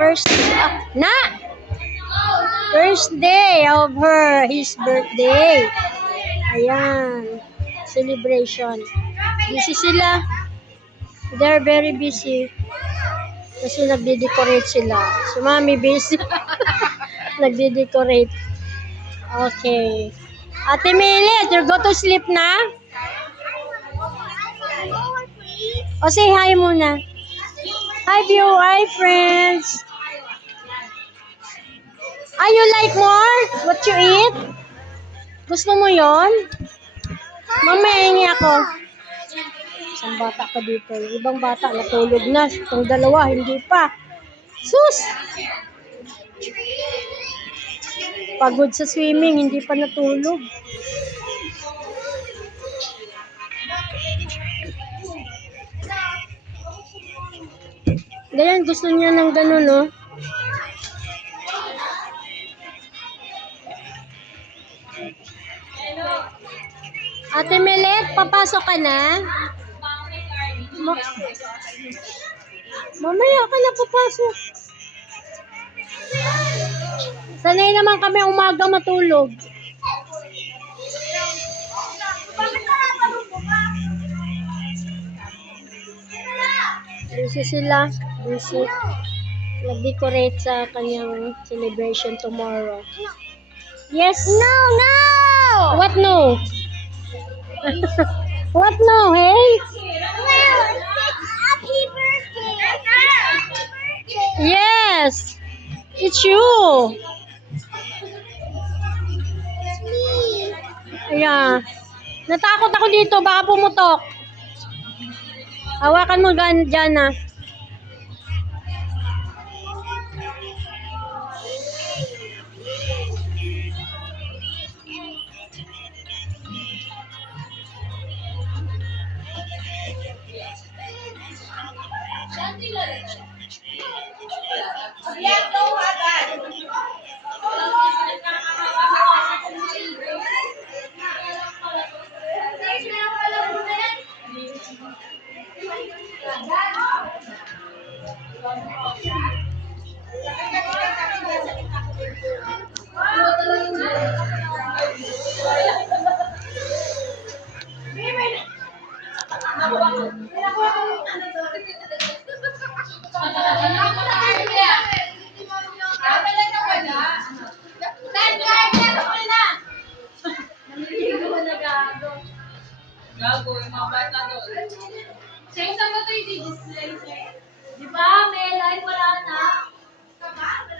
First, na! First day of his birthday. Ayan. Celebration. Busy sila. They're very busy. Kasi nagde-decorate sila. Si Mami busy. Nagde-decorate. Okay. Ate Milet, you go to sleep na? O say hi muna. Hi view, hi friends. Ah, you like more? What you eat? Gusto mo yon? Mamaya hingi ako. Isang bata pa dito. Yung ibang bata natulog na. Itong dalawa, hindi pa. Sus! Pagod sa swimming, hindi pa natulog. Ganyan, gusto niya ng gano'n, no? Ate Melet, papasok ka na? Mamaya ka na papasok. Sanay naman kami umaga matulog. Busy sila. Busy. Nag-decorate sa kanyang celebration tomorrow. Yes. No, no! What no? What no, hey? Well, it's happy birthday! Yes. It's you. It's me! Ayan. Natakot ako dito. Baka pumutok. Hawakan mo dyan na. Gago, yung mga bata doon. Sa'yo saan ba ito i-display, sir? Di ba? May live wala na. Wala na?